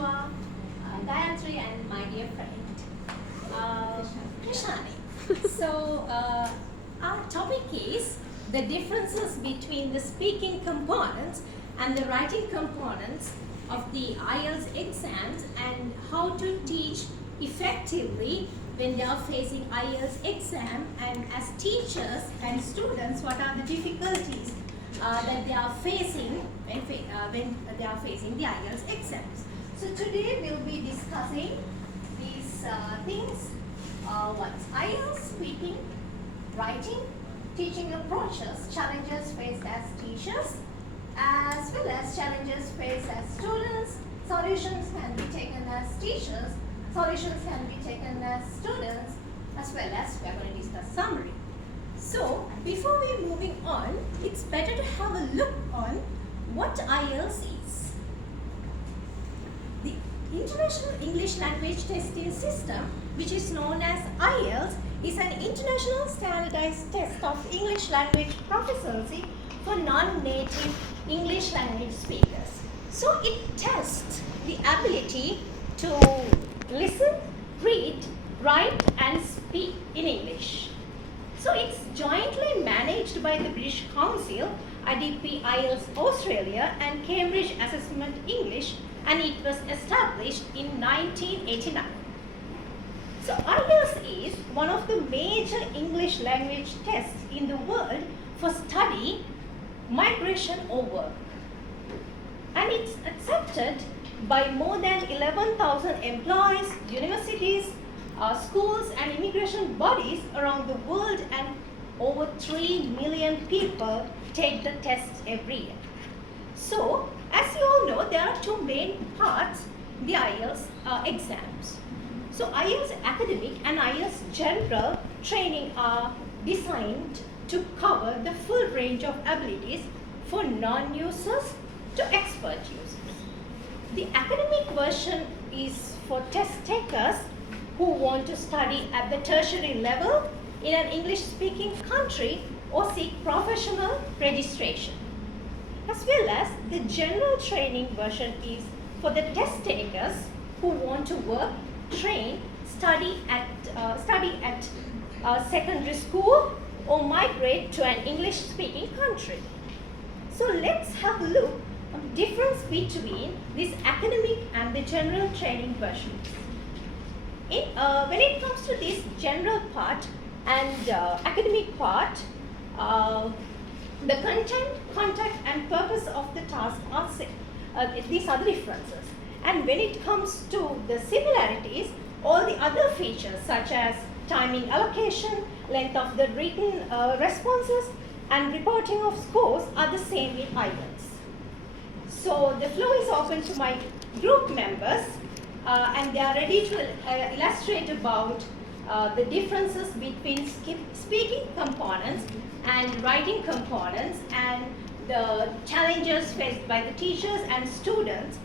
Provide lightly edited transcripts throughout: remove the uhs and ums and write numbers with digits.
Joshua, Gayatri, and my dear friend, Krishani. So, our topic is the differences between the speaking components and the writing components of the IELTS exams and how to teach effectively when they are facing IELTS exam, and as teachers and students, what are the difficulties that they are facing when they are facing the IELTS exams. So today we'll be discussing these things. What's IELTS speaking, writing, teaching approaches, challenges faced as teachers, as well as challenges faced as students. Solutions can be taken as teachers, solutions can be taken as students, as well as we are going to discuss summary. So, before we moving on, it's better to have a look on what IELTS is. The International English Language Testing System, which is known as IELTS, is an international standardized test of English language proficiency for non-native English language speakers. So, it tests the ability to listen, read, write and speak in English. So it's jointly managed by the British Council, IDP IELTS Australia and Cambridge Assessment English, and it was established in 1989. So IELTS is one of the major English language tests in the world for study, migration or work. And it's accepted by more than 11,000 employees, universities, schools and immigration bodies around the world, and over 3 million people take the test every year. So, as you all know, there are two main parts in the IELTS exams. So, IELTS academic and IELTS general training are designed to cover the full range of abilities for non-users to expert users. The academic version is for test takers who want to study at the tertiary level in an English-speaking country or seek professional registration. As well as the general training version is for the test takers who want to work, train, study at secondary school or migrate to an English-speaking country. So let's have a look at the difference between this academic and the general training versions. When it comes to this general part and academic part, the content, content and purpose of the task are same. These are the differences. And when it comes to the similarities, all the other features such as timing allocation, length of the written responses and reporting of scores are the same in IELTS. So the floor is open to my group members. And they are ready to illustrate about the differences between speaking components and writing components, and the challenges faced by the teachers and students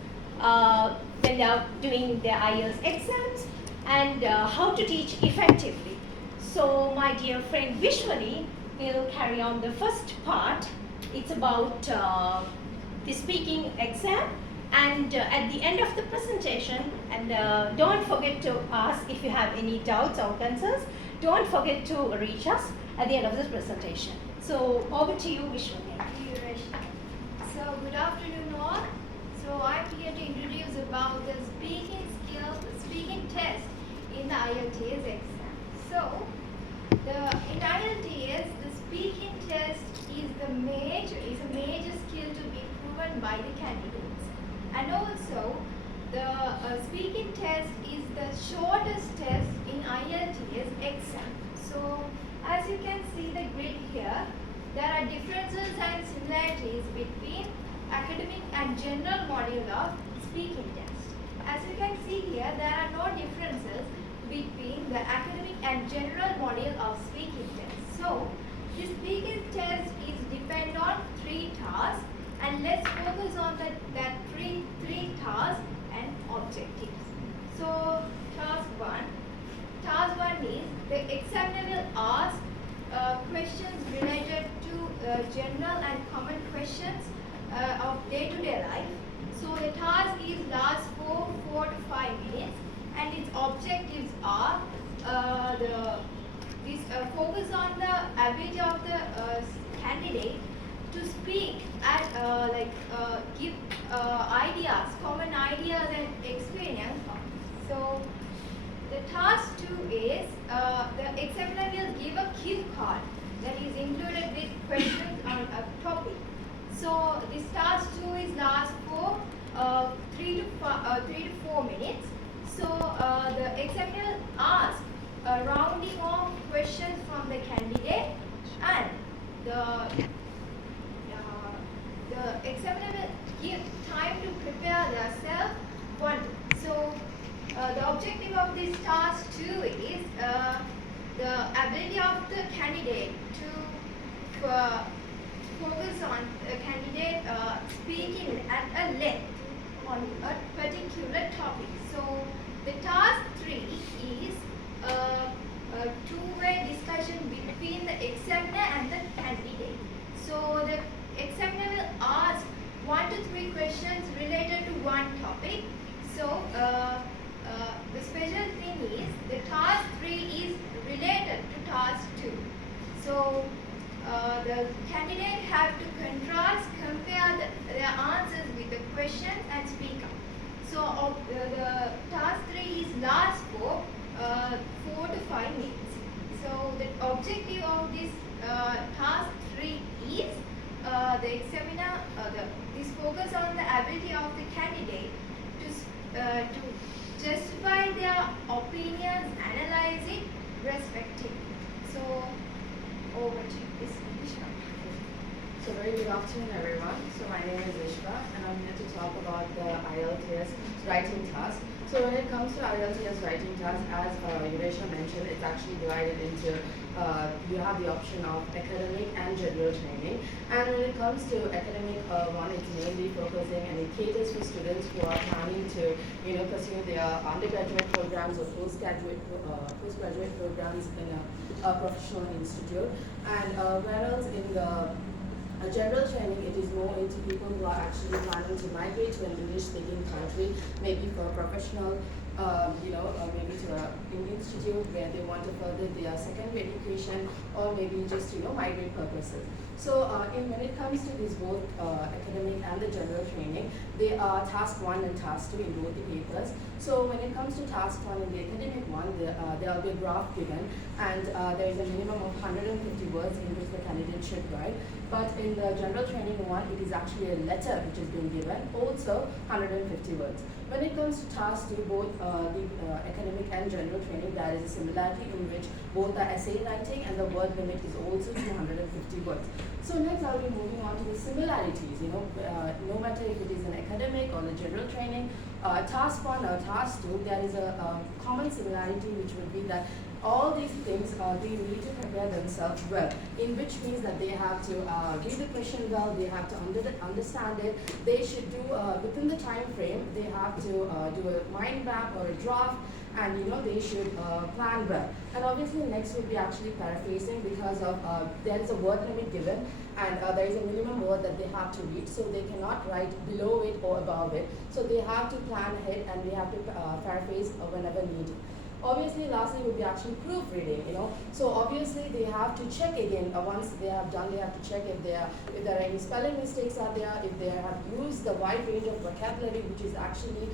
when they are doing their IELTS exams, and how to teach effectively. So my dear friend Vishwani will carry on the first part. It's about the speaking exam. And at the end of the presentation, and don't forget to ask if you have any doubts or concerns, don't forget to reach us at the end of this presentation. So over to you, Vishwani. Thank you, Rashmi. So good afternoon all. So I'm here to introduce about the speaking skills, the speaking test in the IELTS exam. So in IELTS, the speaking test is a major skill to be proven by the candidates. And also, the speaking test is the shortest test in IELTS exam. So, as you can see the grid here, there are differences and similarities between academic and general module of speaking test. As you can see here, there are no differences between the academic and general module of speaking test. So, the speaking test is depend on 3 tasks. And let's focus on that three tasks and objectives. So task one is the examiner will ask questions related to general and common questions of day-to-day life. So the task is lasts for 4 to 5 minutes, and its objectives are focus on the ability of the candidate to speak and give ideas, common ideas and experience. So the task 2 is the examiner will give a cue card that is included with questions on a topic. So this task 2 is last for 3 to 4 minutes. So the examiner asks a rounding of questions from the candidate, and the examiner will give time to prepare themselves. So the objective of this task 2 is the ability of the candidate to focus on the candidate speaking at a length on a particular topic. So the task 3 is a two-way discussion between the examiner and the candidate. So the examiner will ask 1 to 3 questions related to one topic. So the special thing is the task 3 is related to task 2. So the candidate have to compare their answers with the questions and speak up. So the task 3 is last for 4 to 5 minutes. So the objective of this task 3 is the examiner, this focus on the ability of the candidate to justify their opinions, analyze it respectively. So over to you, Ishka. So very good afternoon everyone. So my name is Ishka and I'm here to talk about the IELTS writing task. So when it comes to IELTS writing task, as Yuresha mentioned, it's actually divided into, you have the option of academic and general training. And when it comes to academic one, it's mainly focusing and it caters for students who are planning to, pursue their undergraduate programs or postgraduate programs in a professional institute. And whereas in the general training, it is more into people who are actually planning to migrate to an English-speaking country, maybe for a professional, maybe to an institute where they want to further their secondary education, or maybe just migrate purposes. So when it comes to these both academic and the general training, they are task 1 and task 2 in both the papers. So when it comes to task 1 in the academic one, there will be a graph given, and there is a minimum of 150 words in which the candidate should write. But in the general training one, it is actually a letter which is being given, also 150 words. When it comes to task 2, both the academic and general training, there is a similarity in which both the essay writing and the word limit is also 250 words. So next I'll be moving on to the similarities, no matter if it is an academic or the general training, task 1 or task 2, there is a common similarity which would be that all these things, they need to prepare themselves well, in which means that they have to read the question well, they have to understand it, they should do, within the time frame, they have to do a mind map or a draft, and they should plan well. And obviously next will be actually paraphrasing, because of there is a word limit given, and there is a minimum word that they have to read, so they cannot write below it or above it. So they have to plan ahead, and they have to paraphrase whenever needed. Obviously, lastly would be actually proofreading, So obviously they have to check again, once they have done, they have to check if there are any spelling mistakes are there, if they have used the wide range of vocabulary which is actually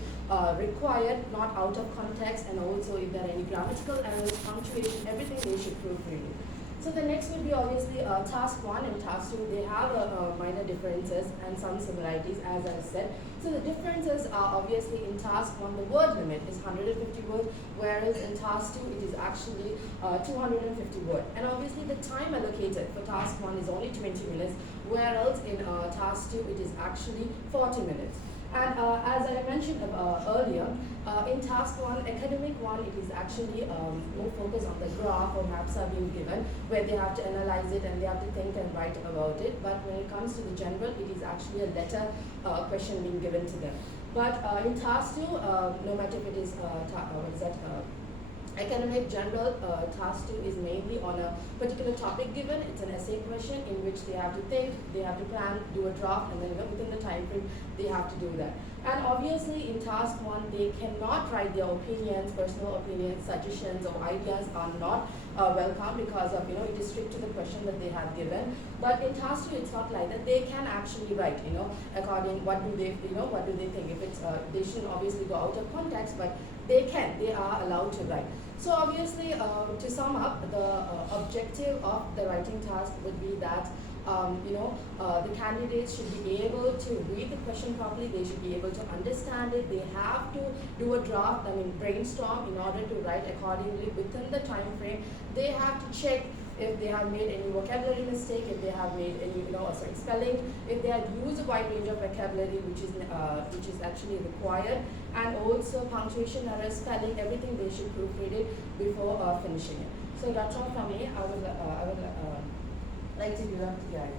required, not out of context, and also if there are any grammatical errors, punctuation, everything they should proofread it. So the next will be obviously task 1 and task 2. They have minor differences and some similarities, as I said. So the differences are obviously in task 1, the word limit is 150 words, whereas in task 2, it is actually 250 words. And obviously the time allocated for task 1 is only 20 minutes, whereas in task 2, it is actually 40 minutes. And as I mentioned earlier, in task 1, academic 1, it is actually more focused on the graph or maps are being given, where they have to analyze it and they have to think and write about it. But when it comes to the general, it is actually a letter question being given to them. But in task 2, no matter if it is Academic general task 2 is mainly on a particular topic given. It's an essay question in which they have to think, they have to plan, do a draft, and then within the time frame they have to do that. And obviously in task 1 they cannot write their opinions, personal opinions, suggestions or ideas are not welcome because of it is strict to the question that they have given. But in task 2 it's not like that. They can actually write according what do they think. If it's they shouldn't obviously go out of context, but they are allowed to write. So obviously, to sum up, the objective of the writing task would be that the candidates should be able to read the question properly. They should be able to understand it. They have to do a draft, brainstorm in order to write accordingly within the time frame. They have to check if they have made any vocabulary mistake, if they have made any spelling, if they have used a wide range of vocabulary which is actually required, and also punctuation errors, spelling, everything they should proofread it before finishing it. So that's all from me. I would like to give up to Gary.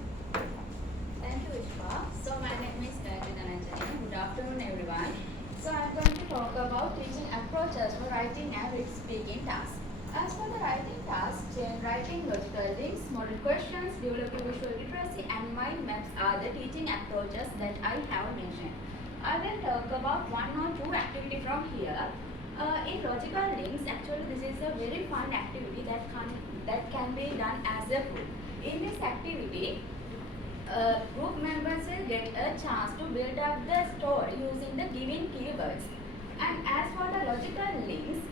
Thank you, Ishpa. So my name is Dhananjani. Good afternoon, everyone. So I'm going to talk about teaching approaches for writing and speaking tasks. As for the writing tasks, chain writing, logical links, model questions, developing visual literacy, and mind maps are the teaching approaches that I have mentioned. I will talk about one or two activity from here. In logical links, actually this is a very fun activity that can be done as a group. In this activity, group members will get a chance to build up the story using the given keywords. And as for the logical links,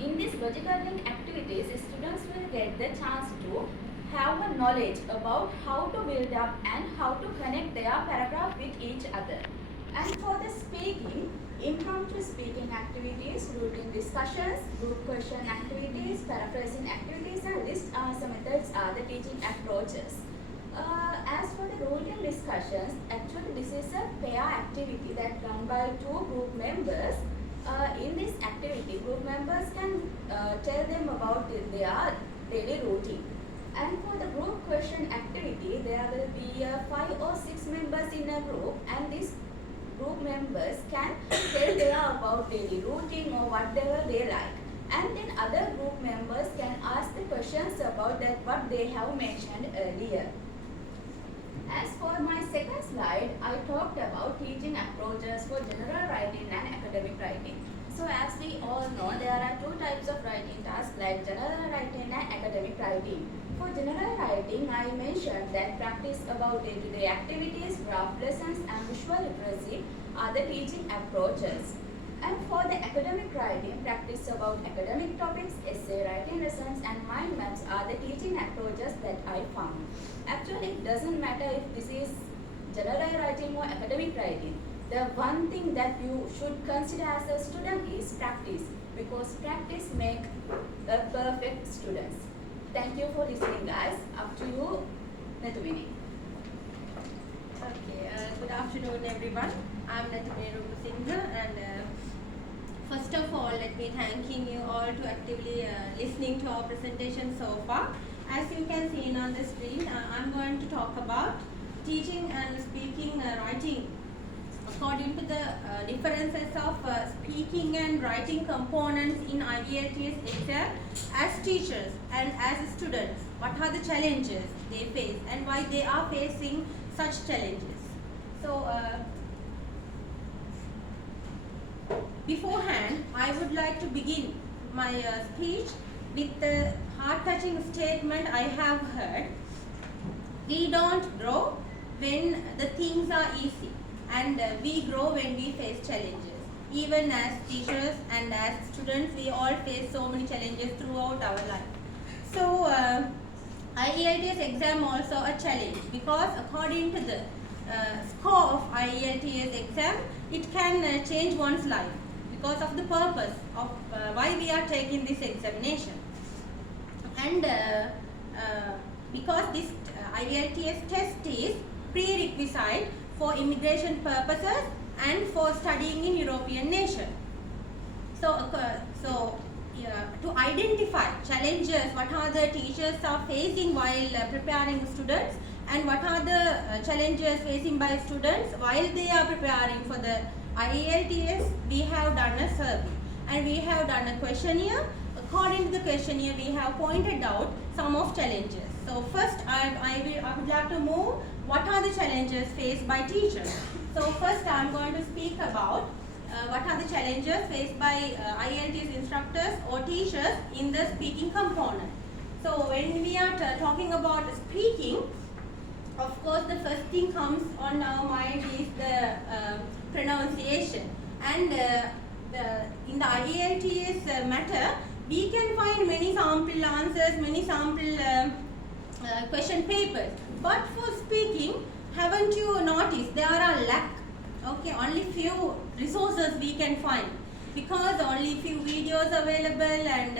in this logical link activities, students will get the chance to have a knowledge about how to build up and how to connect their paragraph with each other. And for the speaking, impromptu speaking activities, routine discussions, group question activities, paraphrasing activities, and list answer methods are the teaching approaches. As for the routine discussions, actually this is a pair activity that done by two group members. In this activity, group members can tell them about their daily routine. And for the group question activity, there will be 5 or 6 members in a group, and these group members can tell their about daily routine or whatever they like. And then other group members can ask the questions about that what they have mentioned earlier. As for my second slide, I talked about teaching approaches for general writing and academic writing. So as we all know, there are two types of writing tasks like general writing and academic writing. For general writing, I mentioned that practice about day-to-day activities, graph lessons, and visual literacy are the teaching approaches. And for the academic writing, practice about academic topics, essay writing lessons, and mind maps are the teaching approaches that I found. Actually, it doesn't matter if this is general writing or academic writing. The one thing that you should consider as a student is practice, because practice makes a perfect students. Thank you for listening, guys. Up to you, Natumini. Okay, good afternoon everyone. I'm Natamini Rupasinghe, and first of all, let me thanking you all to actively listening to our presentation so far. As you can see on the screen, I'm going to talk about teaching and speaking writing according to the differences of speaking and writing components in IELTS exam as teachers and as students. What are the challenges they face and why they are facing such challenges? So, beforehand, I would like to begin my speech with the heart-touching statement I have heard. We don't grow when the things are easy, and we grow when we face challenges. Even as teachers and as students, we all face so many challenges throughout our life. So, IELTS exam also a challenge, because according to the score of IELTS exam, it can change one's life because of the purpose of why we are taking this examination. And because this IELTS test is prerequisite for immigration purposes and for studying in European nation. So, to identify challenges, what are the teachers are facing while preparing students, and what are the challenges facing by students while they are preparing for the IELTS, we have done a survey and we have done a questionnaire according to the questionnaire, we have pointed out some of challenges. So first, I would like to move what are the challenges faced by teachers. So first, I am going to speak about what are the challenges faced by IELTS instructors or teachers in the speaking component. So when we are talking about speaking, of course, the first thing comes on our mind is the pronunciation. And in the IELTS matter, we can find many sample answers, many sample question papers. But for speaking, haven't you noticed there are lack? Okay, only few resources we can find because only few videos available, and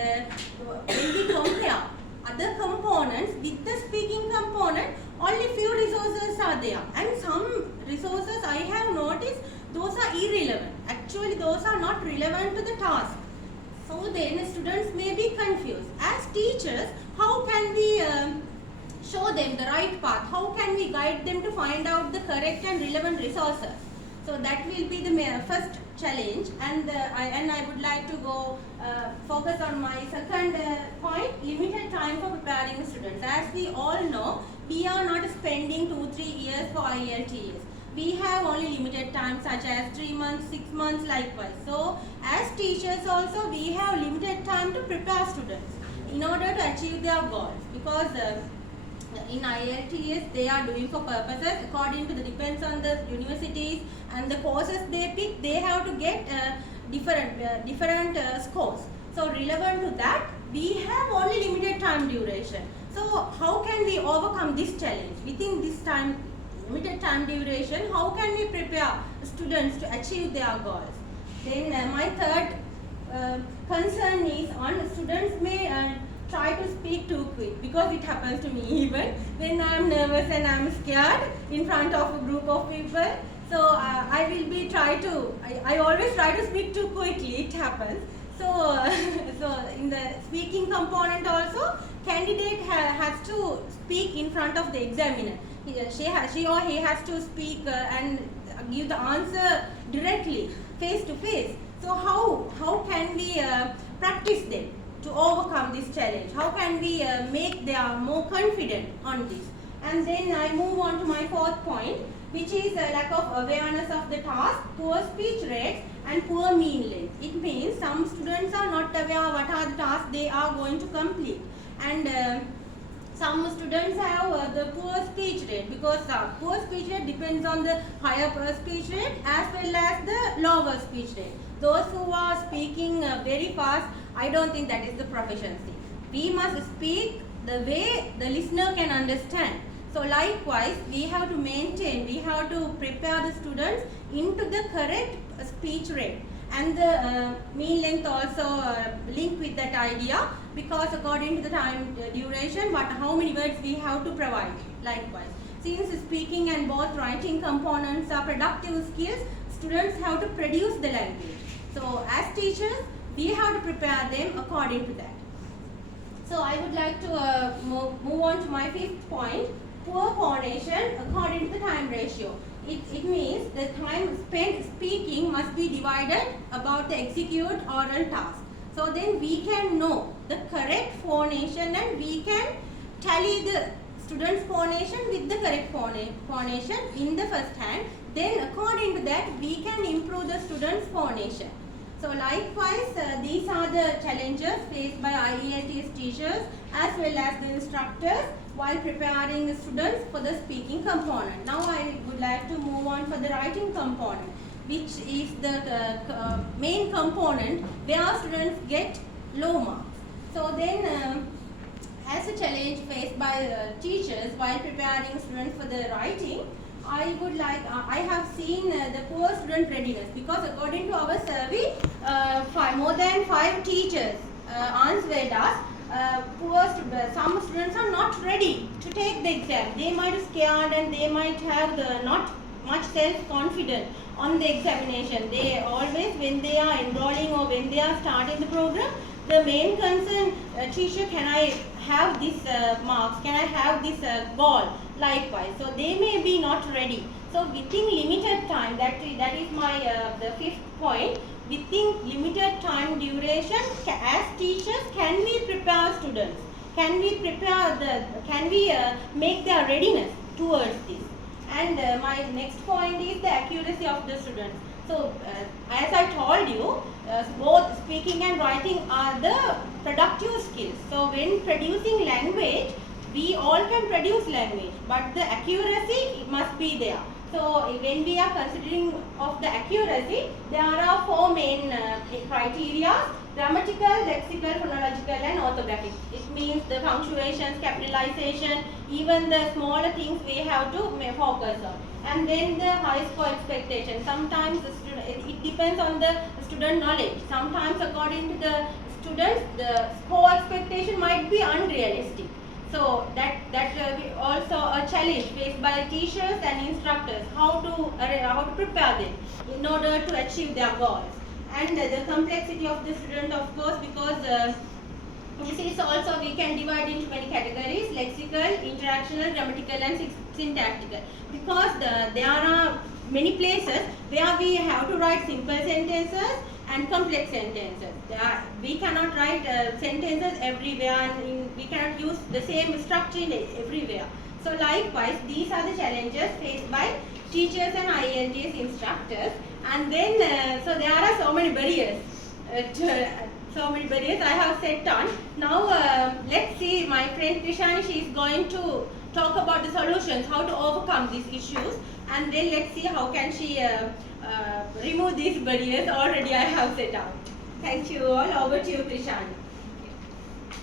when we compare other components with the speaking component, only few resources are there, and some resources I have noticed those are irrelevant. Actually, those are not relevant to the task. So then students may be confused. As teachers, how can we show them the right path? How can we guide them to find out the correct and relevant resources? So that will be the first challenge, and I would like to go focus on my second point, limited time for preparing students. As we all know, we are not spending 2-3 years for IELTS. We have only limited time such as 3 months, 6 months, likewise. So as teachers also, we have limited time to prepare students in order to achieve their goals, because in IELTS they are doing for purposes according to the depends on the universities and the courses they pick. They have to get different scores. So relevant to that, we have only limited time duration. So how can we overcome this challenge within this limited time duration? How can we prepare students to achieve their goals? Then my third concern is on students may try to speak too quick, because it happens to me even when I am nervous and I am scared in front of a group of people. So I will be I always try to speak too quickly, it happens. So, so in the speaking component also, candidate has to speak in front of the examiner. She or he has to speak and give the answer directly, face to face. So how can we practice them to overcome this challenge? How can we make them more confident on this? And then I move on to my fourth point, which is a lack of awareness of the task, poor speech rates, and poor mean length. It means some students are not aware what are the tasks they are going to complete, and some students have the poor speech rate, because poor speech rate depends on the higher speech rate as well as the lower speech rate. Those who are speaking very fast, I don't think that is the proficiency. We must speak the way the listener can understand. So likewise, we have to prepare the students into the correct speech rate, and the mean length also link with that idea, because according to the time duration, how many words we have to provide. Likewise, since speaking and both writing components are productive skills, students have to produce the language. So as teachers, we have to prepare them according to that. So I would like to move on to my fifth point, poor phonation according to the time ratio. It means the time spent speaking must be divided about the execute oral task. So then we can know the correct phonation, and we can tally the student's phonation with the correct phonation in the first hand. Then according to that, we can improve the student's phonation. So likewise, these are the challenges faced by IELTS teachers as well as the instructors while preparing the students for the speaking component. Now I would like to move on for the writing component, which is the main component where students get low marks. So then as a challenge faced by teachers while preparing students for the writing, I have seen the poor student readiness, because according to our survey, more than 5 teachers answered us. Some students are not ready to take the exam. They might be scared, and they might have not much self-confidence on the examination. They always, when they are enrolling or when they are starting the program, the main concern, teacher, can I have this marks? Can I have this goal? Likewise, so they may be not ready. So within limited time, that is my the fifth point. within limited time duration, as teachers, can we prepare students? Can we make their readiness towards this? And my next point is the accuracy of the students. So, as I told you, both speaking and writing are the productive skills. So, when producing language, we all can produce language, but the accuracy must be there. So, when we are considering of the accuracy, there are four main criteria: grammatical, lexical, phonological and orthographic. It means the punctuations, capitalization, even the smaller things we have to focus on. And then the high score expectation. Sometimes the student, it depends on the student knowledge. Sometimes according to the students, the score expectation might be unrealistic. So that also a challenge faced by teachers and instructors, how to prepare them in order to achieve their goals. And the complexity of the student, of course, because this is also, we can divide into many categories: lexical, interactional, grammatical and syntactical. Because there are many places where we have to write simple sentences and complex sentences. We cannot write sentences everywhere, and we cannot use the same structure everywhere. So likewise, these are the challenges faced by teachers and IELTS instructors. And then, so there are so many barriers. I have set on. Now, let's see, my friend Krishani, she is going to talk about the solutions, how to overcome these issues. And then let's see how can she remove these barriers already I have set out. Thank you all. Over to you, Krishani.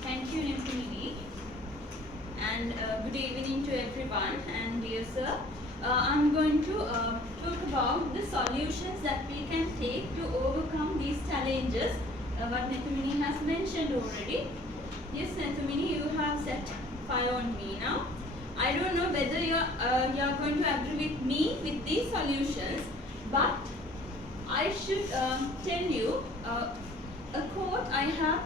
Thank you, Nithini. And good evening to everyone. And dear sir, I'm going to talk about the solutions that we can take to overcome these challenges. What Nithini has mentioned already. Yes, Nithini, you have set fire on me now. I don't know whether you are going to agree with me with these solutions, but I should tell you a quote I have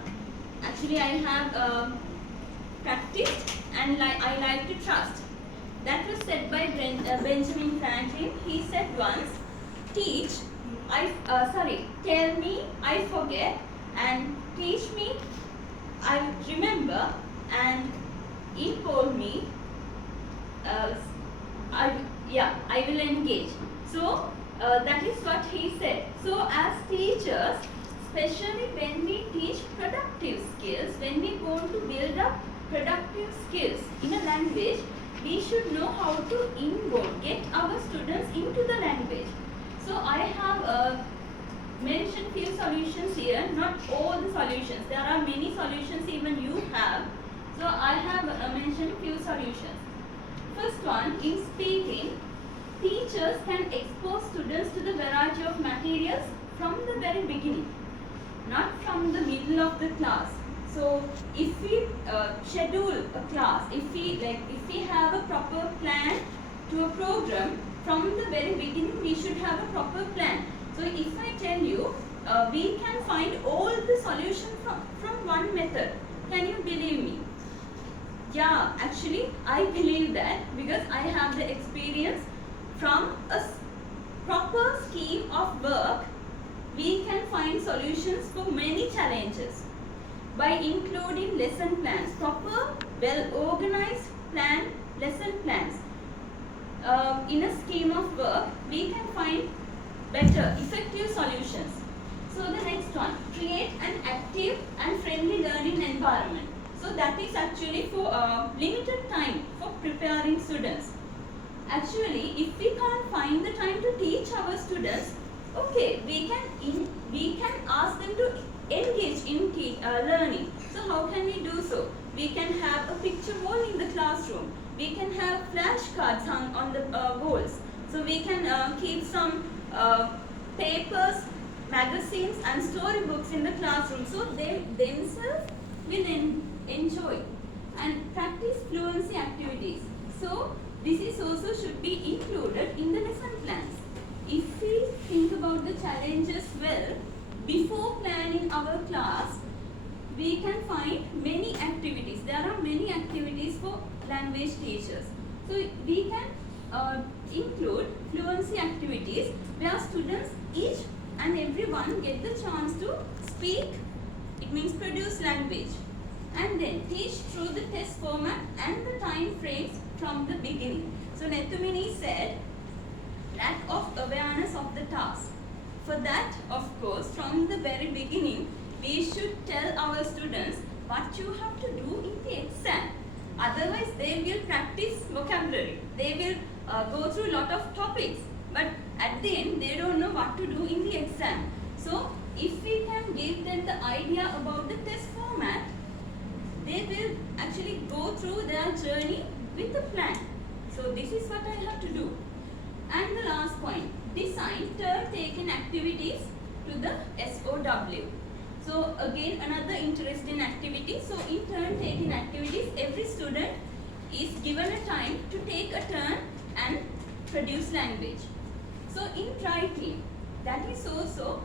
practiced and I like to trust. That was said by Benjamin Franklin. He said once, tell me I forget, and teach me I remember, and impose me I will engage. So that is what he said. So as teachers, especially when we teach productive skills, when we want to build up productive skills in a language, we should know how to get our students into the language. So I have mentioned few solutions here, not all the solutions. There are many solutions even you have. So I have mentioned few solutions. First one, in speaking, teachers can expose students to the variety of materials from the very beginning, not from the middle of the class. So if we schedule a class, if we have a proper plan to a program, from the very beginning we should have a proper plan. So if I tell you, we can find all the solutions from one method. Can you believe me? Yeah, actually I believe that because I have the experience. From a proper scheme of work, we can find solutions for many challenges by including lesson plans, proper, well-organized lesson plans. In a scheme of work, we can find better, effective solutions. So the next one, create an active and friendly learning environment. So that is actually for limited time for preparing students. Actually, if we can't find the time to teach our students, okay, we can ask them to engage in learning. So how can we do so? We can have a picture wall in the classroom. We can have flashcards hung on the walls. So we can keep some papers, magazines and storybooks in the classroom. So they themselves will enjoy and practice fluency activities. So this is also should be included in the lesson plans. If we think about the challenges well, before planning our class, we can find many activities. There are many activities for language teachers. So we can include fluency activities where students, each and every one one get the chance to speak, it means produce language, and then teach through the test format and the time frames from the beginning. So Nethumini said, lack of awareness of the task. For that, of course, from the very beginning, we should tell our students what you have to do in the exam. Otherwise, they will practice vocabulary. They will go through a lot of topics. But at the end, they don't know what to do in the exam. So, if we can give them the idea about the test format, they will actually go through their journey with a plan. So, this is what I have to do. And the last point, design turn-taken activities to the SOW. So again another interesting activity. So in turn-taken activities, every student is given a time to take a turn and produce language. So in writing, that is also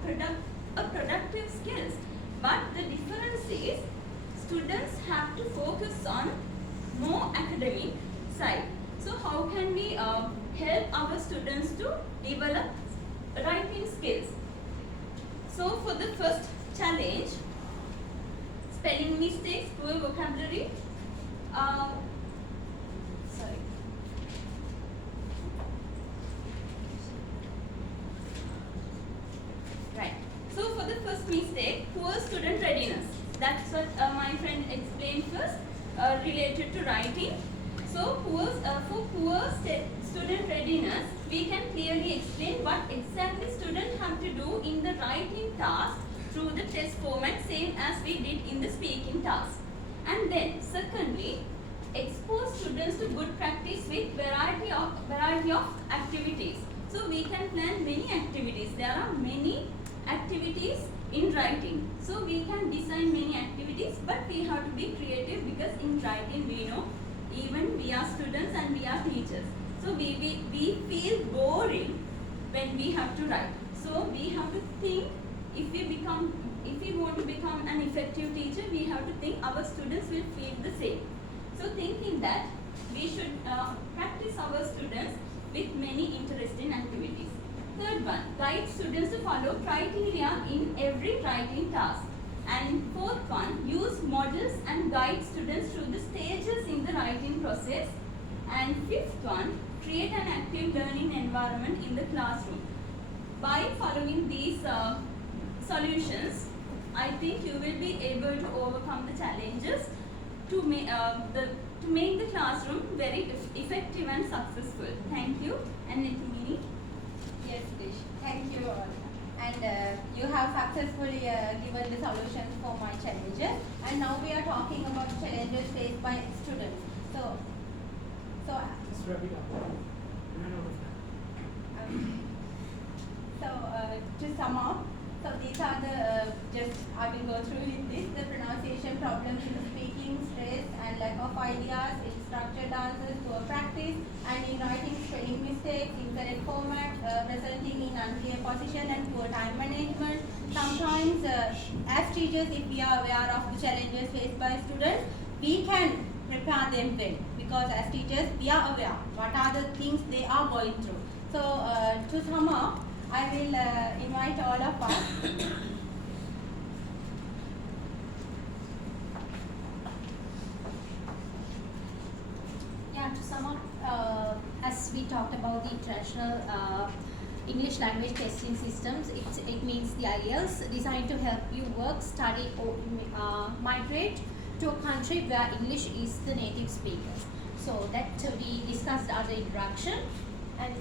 a productive skills. But the difference is students have to focus on more academic side. So how can we help our students to develop writing skills? So for the first challenge, spelling mistakes, poor vocabulary, right. So for the first mistake, poor student readiness. That's what my friend explained first, related to writing. So for poor student readiness, we can clearly explain what exactly students have to do in the writing task through the test format, same as we did in the speaking task. And then secondly, expose students to good practice with variety of activities. So we can plan many activities. There are many activities in writing. So we can design many activities, but we have to be creative because in writing we know even we are students and we are teachers. So we feel boring when we have to write. So we have to think, if we want to become an effective teacher, we have to think our students will feel the same. So thinking that, we should practice our students with many interesting activities. Third one, guide students to follow criteria in every writing task. And fourth one, use models and guide students through the stages in the writing process. And fifth one, create an active learning environment in the classroom. By following these solutions, I think you will be able to overcome the challenges to make the classroom very effective and successful. Thank you. And Nithumini. Yes, Dish. Thank you all. And you have successfully given the solutions for my challenges. And now we are talking about challenges faced by students. So Just wrap it up. Run out of time. to sum up, so these are the I will go through with this, the pronunciation problems in speaking, stress and lack of ideas, structured answers, poor practice, and in writing spelling mistakes, incorrect format, presenting in unclear position and poor time management. Sometimes as teachers, if we are aware of the challenges faced by students, we can prepare them well, because as teachers we are aware what are the things they are going through. So to sum up, I will invite all of us. Yeah, to sum up, as we talked about the international English language testing systems, it means the IELTS, designed to help you work, study, or migrate to a country where English is the native speaker. So that we discussed as the introduction. And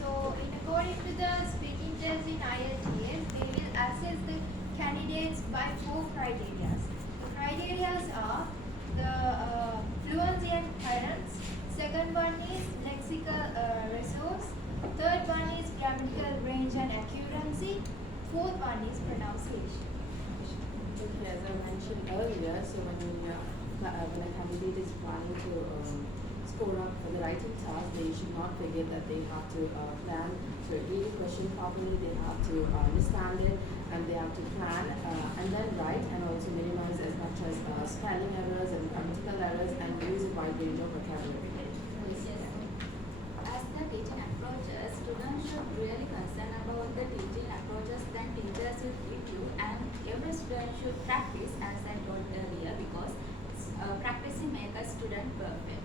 So, in according to the speaking test in IELTS, they will assess the candidates by 4 criteria. The criteria are the fluency and coherence. Second one is lexical resource. Third one is grammatical range and accuracy. Fourth one is pronunciation. Okay, as I mentioned earlier, so when a candidate is planning to score up for the writing task, they should not forget that they have to plan to read the question properly, they have to understand it, and they have to plan and then write, and also minimize as much as spelling errors and grammatical errors, and use a wide range of vocabulary. As the teaching approaches, students should really concern about the teaching approaches that teachers should give you, and every student should practice, as I told earlier, because practicing makes a student perfect.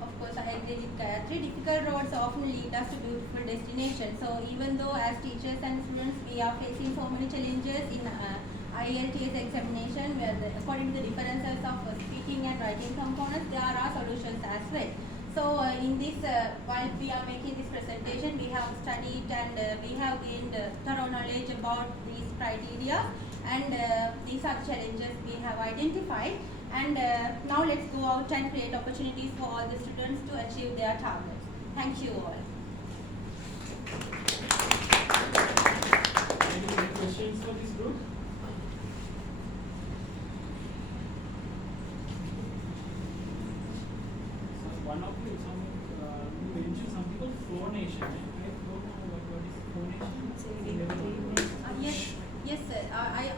Of course, I agree with Gayatri. Difficult roads often lead us to beautiful destinations. So even though as teachers and students we are facing so many challenges in IELTS examination, where according to the differences of speaking and writing components, there are solutions as well. So in this, while we are making this presentation, we have studied and we have gained thorough knowledge about these criteria, and these are challenges we have identified. And now let's go out and create opportunities for all the students to achieve their targets. Thank you all. Any questions for this group? So one of you, you mentioned something called phonation. I don't know what is phonation. Yes, sir.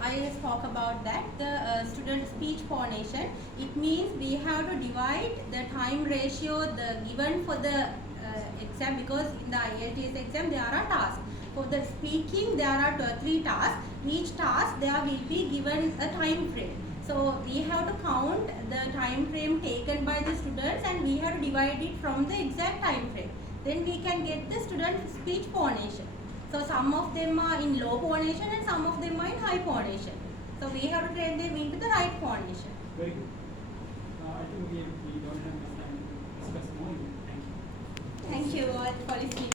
I spoke about that. The student speech phonation. It means we have to divide the time ratio given for the exam, because in the IELTS exam there are tasks. For the speaking there are 3 tasks. Each task there will be given a time frame. So we have to count the time frame taken by the students, and we have to divide it from the exact time frame. Then we can get the student speech phonation. So some of them are in low phonation and some of them are in high phonation. So we have to train them into the right phonation. Very good. I think we don't have enough time to discuss more. Thank you. Thank you all for listening.